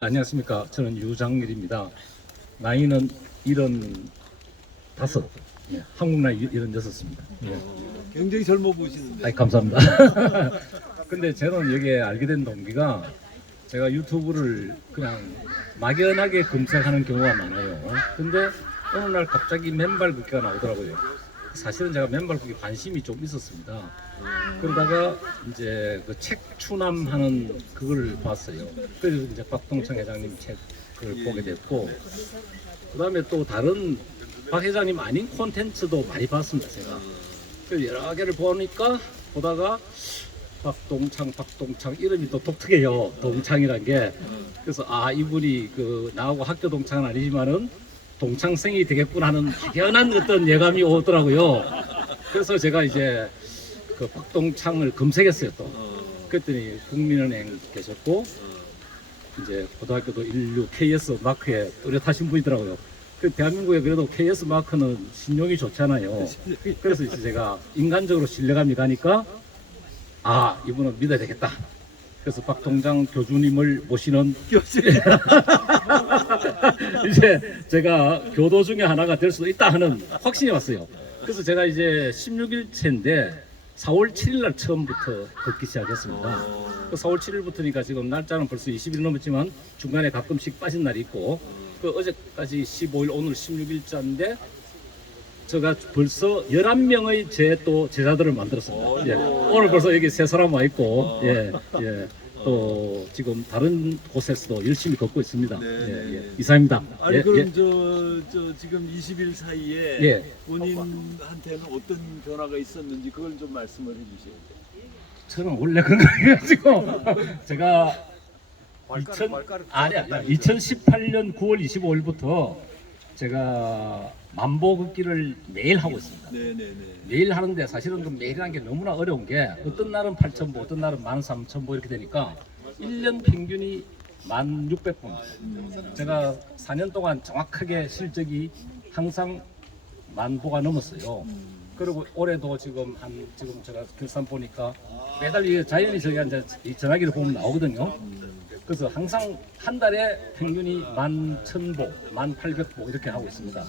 안녕하십니까. 저는 유장일입니다. 나이는 75, 예, 한국 나이 76입니다. 예. 굉장히 젊어 보이시는데. 아이, 감사합니다. 근데 저는 여기에 알게 된 동기가 제가 유튜브를 그냥 막연하게 검색하는 경우가 많아요. 근데 어느 날 갑자기 맨발 걷기가 나오더라고요. 사실은 제가 맨발 걷기 관심이 좀 있었습니다. 그러다가 이제 그 책 추남하는 그걸 봤어요. 그래서 이제 박동창 회장님 책을 보게 됐고, 그 다음에 또 다른 박 회장님 아닌 콘텐츠도 많이 봤습니다, 제가. 그래서 여러 개를 보다가 박동창 이름이 또 독특해요. 동창이란 게. 그래서 이분이 그 나하고 학교 동창은 아니지만은 동창생이 되겠구나 하는 막연한 어떤 예감이 오더라고요. 그래서 제가 이제 그 박동창을 검색했어요 또. 그랬더니 국민은행 계셨고 이제 고등학교도 16 KS 마크에 뚜렷하신 분이더라고요. 그 대한민국에 그래도 KS 마크는 신용이 좋잖아요. 그래서 이제 제가 인간적으로 신뢰감이 가니까 이분은 믿어야 되겠다. 그래서 박동장 교주님을 모시는 이제 제가 교도 중에 하나가 될 수도 있다 하는 확신이 왔어요. 그래서 제가 이제 16일째인데 4월 7일 날 처음부터 걷기 시작했습니다. 그 4월 7일부터니까 지금 날짜는 벌써 20일 넘었지만 중간에 가끔씩 빠진 날이 있고, 그 어제까지 15일, 오늘 16일째인데 제가 벌써 11명의 제 또 제자들을 만들었습니다. 예. 오늘 벌써 여기 세 사람 와 있고, 또 지금 다른 곳에서도 열심히 걷고 있습니다. 이상입니다. 아니 그럼 저 지금 20일 사이에 본인한테는 어떤 변화가 있었는지 그걸 좀 말씀을 해주세요. 저는 원래 건강해가지고 제가 2018년 9월 25일부터 제가 만보 걷기를 매일 하고 있습니다. 네네네. 매일 하는데 사실은 그 매일이라는 게 너무나 어려운 게 어떤 날은 8,000보, 어떤 날은 13,000보 이렇게 되니까 1년 평균이 1,600보. 제가 4년 동안 정확하게 실적이 항상 10,000보가 넘었어요. 그리고 올해도 지금 제가 결산 보니까 매달 이 자연히 저희가 이제 이 전화기를 보면 나오거든요. 그래서 항상 한 달에 평균이 11,000보, 1,800보 이렇게 하고 있습니다.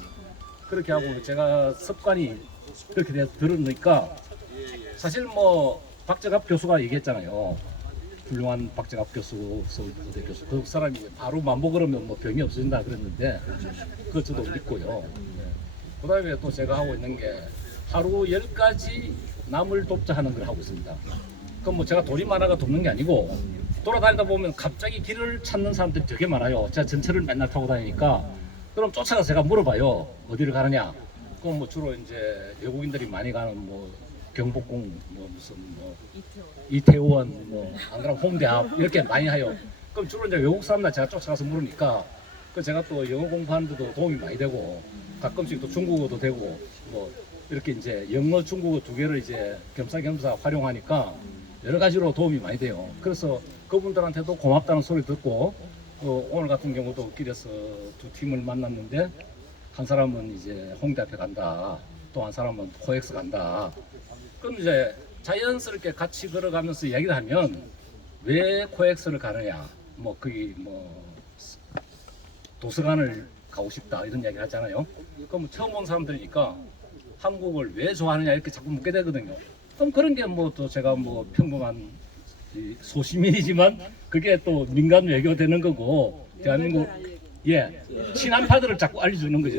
그렇게 하고 제가 습관이 그렇게 돼서 들으니까 사실 뭐 박재갑 교수가 얘기했잖아요. 훌륭한 박재갑 교수, 서울대 교수. 그 사람이 바로 만보 걸으면 뭐 병이 없어진다 그랬는데 그거 저도 믿고요. 그 다음에 또 제가 하고 있는 게 하루 10가지 남을 돕자 하는 걸 하고 있습니다. 그럼 뭐 제가 돈이 많아가 돕는 게 아니고 돌아다니다 보면 갑자기 길을 찾는 사람들이 되게 많아요. 제가 전철을 맨날 타고 다니니까 그럼 쫓아가서 제가 물어봐요. 어디를 가느냐? 그럼 뭐 주로 이제 외국인들이 많이 가는 뭐 경복궁 무슨 이태원 안 그러면 홍대 앞 이렇게 많이 해요. 그럼 주로 이제 외국 사람들 제가 쫓아가서 물으니까 그 제가 또 영어 공부하는데도 도움이 많이 되고 가끔씩 또 중국어도 되고 뭐 이렇게 이제 영어 중국어 두 개를 이제 겸사겸사 활용하니까 여러 가지로 도움이 많이 돼요. 그래서 그분들한테도 고맙다는 소리 듣고 오늘 같은 경우도 길에서 두 팀을 만났는데 한 사람은 이제 홍대 앞에 간다, 또 한 사람은 코엑스 간다. 그럼 이제 자연스럽게 같이 걸어가면서 이야기를 하면 왜 코엑스를 가느냐, 뭐 거기 뭐 도서관을 가고 싶다 이런 이야기를 하잖아요. 그럼 처음 온 사람들이니까 한국을 왜 좋아하느냐 이렇게 자꾸 묻게 되거든요. 그럼 그런 게 뭐 또 제가 뭐 평범한 소시민이지만 그게 또 민간 외교 되는 거고 대한민국 친한파들을 자꾸 알려주는 거죠.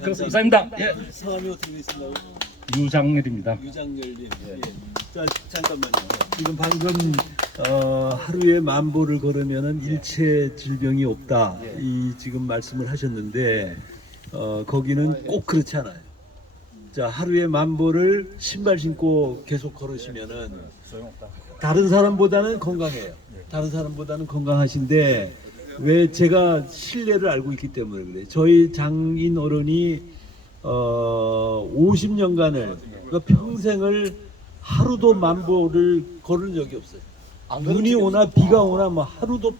그래서 이상입니다. 성함이 어떻게 되시나요? 유장렬입니다. 유장렬님. 자 잠깐만요. 지금 방금 하루에 10,000보를 걸으면은 일체 질병이 없다. 이 지금 말씀을 하셨는데 거기는 꼭 그렇지 않아요. 자 하루에 10,000보를 신발 신고 계속 걸으시면은 다른 사람보다는 건강해요. 다른 사람보다는 건강하신데 왜 제가 신뢰를 알고 있기 때문에 그래요. 저희 장인 어른이 50년간을 그러니까 평생을 하루도 10,000보를 걸은 적이 없어요. 눈이 오나 비가 오나 뭐 하루도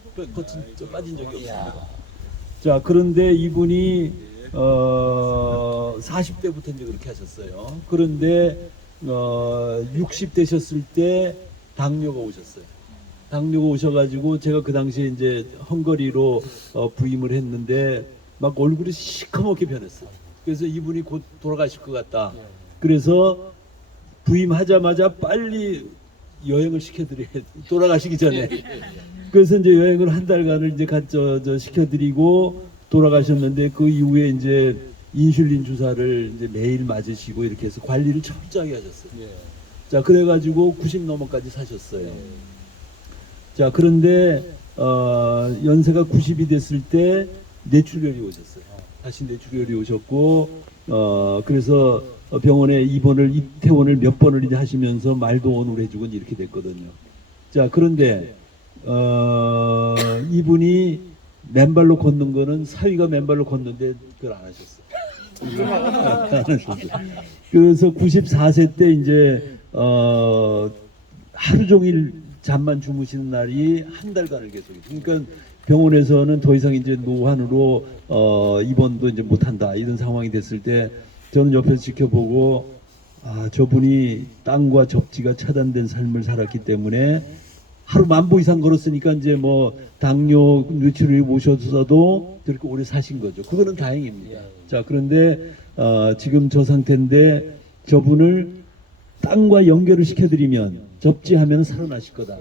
빠진 적이 없습니다. 자 그런데 이분이 40대부터 이제 그렇게 하셨어요. 그런데 60 되셨을 때 당뇨가 오셨어요. 당뇨가 오셔가지고 제가 그 당시에 이제 헝가리로 부임을 했는데 막 얼굴이 시커멓게 변했어요. 그래서 이분이 곧 돌아가실 것 같다. 그래서 부임하자마자 빨리 여행을 시켜드려 돌아가시기 전에. 그래서 이제 여행을 한 달간을 이제 시켜드리고 돌아가셨는데 그 이후에 이제 인슐린 주사를 이제 매일 맞으시고 이렇게 해서 관리를 철저하게 하셨어요. 자, 그래가지고 90 넘어까지 사셨어요. 자, 그런데 연세가 90이 됐을 때 뇌출혈이 오셨어요. 다시 뇌출혈이 오셨고 그래서 병원에 입퇴원을 몇 번을 이제 하시면서 말도 오늘 해주고 이렇게 됐거든요. 자, 그런데 이분이 맨발로 걷는 거는 사위가 맨발로 걷는데 그걸 안 하셨어요. 안 하셨어요. 그래서 94세 때 이제 하루 종일 잠만 주무시는 날이 한 달간을 계속해요. 그러니까 병원에서는 더 이상 이제 노환으로 입원도 이제 못한다 이런 상황이 됐을 때 저는 옆에서 지켜보고 저분이 땅과 접지가 차단된 삶을 살았기 때문에 하루 10,000보 이상 걸었으니까 이제 뭐 당뇨 뇌출혈이 오셨어도 저렇게 오래 사신 거죠. 그거는 다행입니다. 자, 그런데 지금 저 상태인데 저분을 땅과 연결을 시켜드리면 접지하면 살아나실 거다.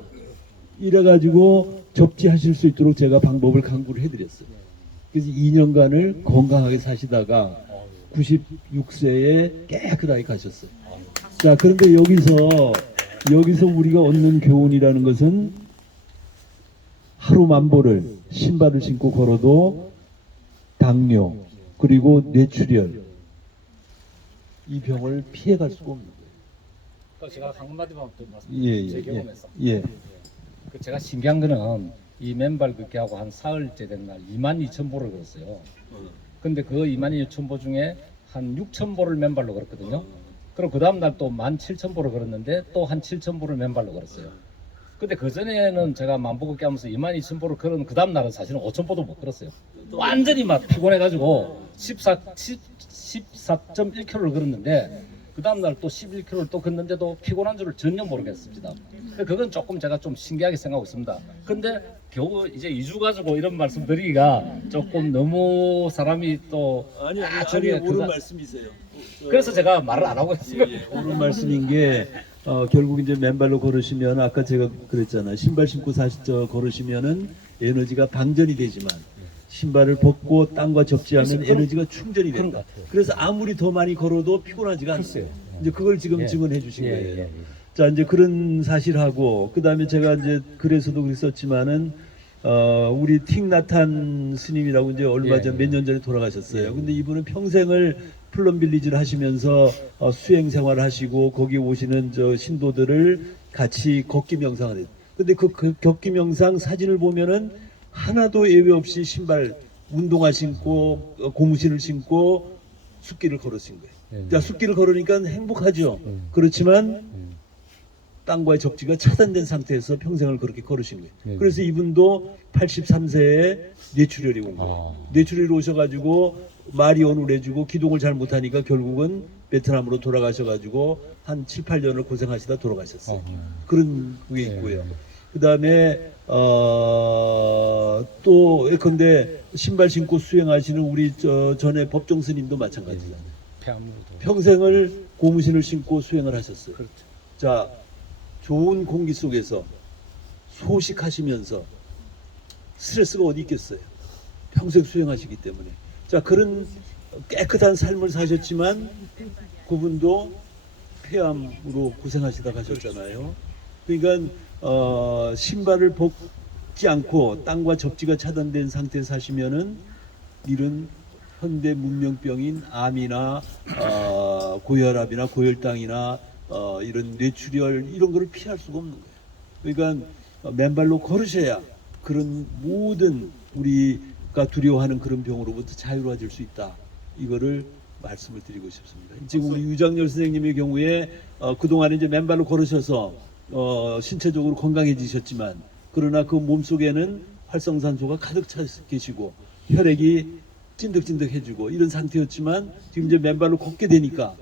이래가지고 접지하실 수 있도록 제가 방법을 강구를 해드렸어요. 그래서 2년간을 건강하게 사시다가 96세에 깨끗하게 가셨어요. 자, 그런데 여기서 우리가 얻는 교훈이라는 것은 하루 10,000보를 신발을 신고 걸어도 당뇨 그리고 뇌출혈 이 병을 피해갈 수가 없는 거예요. 제가 한마디만 또 말씀드릴게요. 제 경험에서. 그 제가 신기한 거는 이 맨발 걷기하고 한 사흘째 된 날 22,000보를 걸었어요. 근데 그 22,000보 중에 한 6,000보를 맨발로 걸었거든요. 그리고 그 다음 날 또 17,000보를 걸었는데 또 한 7,000보를 맨발로 걸었어요. 근데 그 전에는 제가 만보 걷기 하면서 22,000보를 걸은 그 다음 날은 사실은 5,000보도 못 걸었어요. 완전히 막 피곤해가지고 14.1km를 걸었는데 그 다음 날 또 11km를 또 걷는데도 피곤한 줄을 전혀 모르겠습니다. 그건 조금 제가 좀 신기하게 생각하고 있습니다. 근데 겨우 이제 2주 가지고 이런 말씀 드리기가 조금 너무 사람이 또 아니 저기 옳은 말씀이세요. 그래서 제가 말을 안 하고 있어요. 옳은 말씀인 게 결국 이제 맨발로 걸으시면 아까 제가 그랬잖아요. 신발 신고 걸으시면은 에너지가 방전이 되지만 신발을 벗고 땅과 접지하면 에너지가 충전이 된다. 그래서 아무리 더 많이 걸어도 피곤하지가 않아요. 이제 그걸 지금 증언해 주신 거예요. 자, 이제 그런 사실하고 그다음에 제가 이제 글에서도 그랬었지만은 우리 틱나탄 스님이라고 이제 얼마 전 몇 년 전에 돌아가셨어요. 근데 이분은 평생을 플럼 빌리지를 하시면서 수행 생활을 하시고 거기 오시는 저 신도들을 같이 걷기 명상을 해요. 근데 그 걷기 명상 사진을 보면은 하나도 예외 없이 신발 운동화 신고 고무신을 신고 숲길을 걸으신 거예요. 자, 숲길을 걸으니까 행복하죠. 그렇지만 땅과의 접지가 차단된 상태에서 평생을 그렇게 걸으신 거예요. 그래서 이분도 83세에 뇌출혈이 온 거예요. 뇌출혈이 오셔가지고 말이 어눌해지고 기동을 잘 못하니까 결국은 베트남으로 돌아가셔가지고 한 7, 8년을 고생하시다 돌아가셨어요. 그런 그게 있고요. 그 다음에 또 예컨대 신발 신고 수행하시는 우리 전에 법정 스님도 마찬가지잖아요. 평생을 고무신을 신고 수행을 하셨어요. 자, 좋은 공기 속에서 소식하시면서 스트레스가 어디 있겠어요. 평생 수행하시기 때문에. 자, 그런 깨끗한 삶을 사셨지만 그분도 폐암으로 고생하시다 가셨잖아요. 그러니까 신발을 벗지 않고 땅과 접지가 차단된 상태에 사시면은 이런 현대 문명병인 암이나 고혈압이나 고혈당이나 이런 뇌출혈 이런 거를 피할 수가 없는 거예요. 그러니까 맨발로 걸으셔야 그런 모든 우리가 두려워하는 그런 병으로부터 자유로워질 수 있다. 이거를 말씀을 드리고 싶습니다. 지금 우리 유장열 선생님의 경우에 그동안에 이제 맨발로 걸으셔서 신체적으로 건강해지셨지만 그러나 그 몸속에는 활성산소가 가득 차 계시고 혈액이 찐득찐득해지고 이런 상태였지만 지금 이제 맨발로 걷게 되니까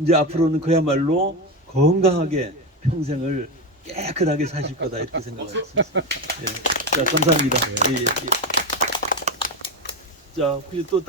이제 앞으로는 그야말로 건강하게 평생을 깨끗하게 사실 거다 이렇게 생각합니다. 예. 자, 감사합니다. 예, 예. 자, 혹시 또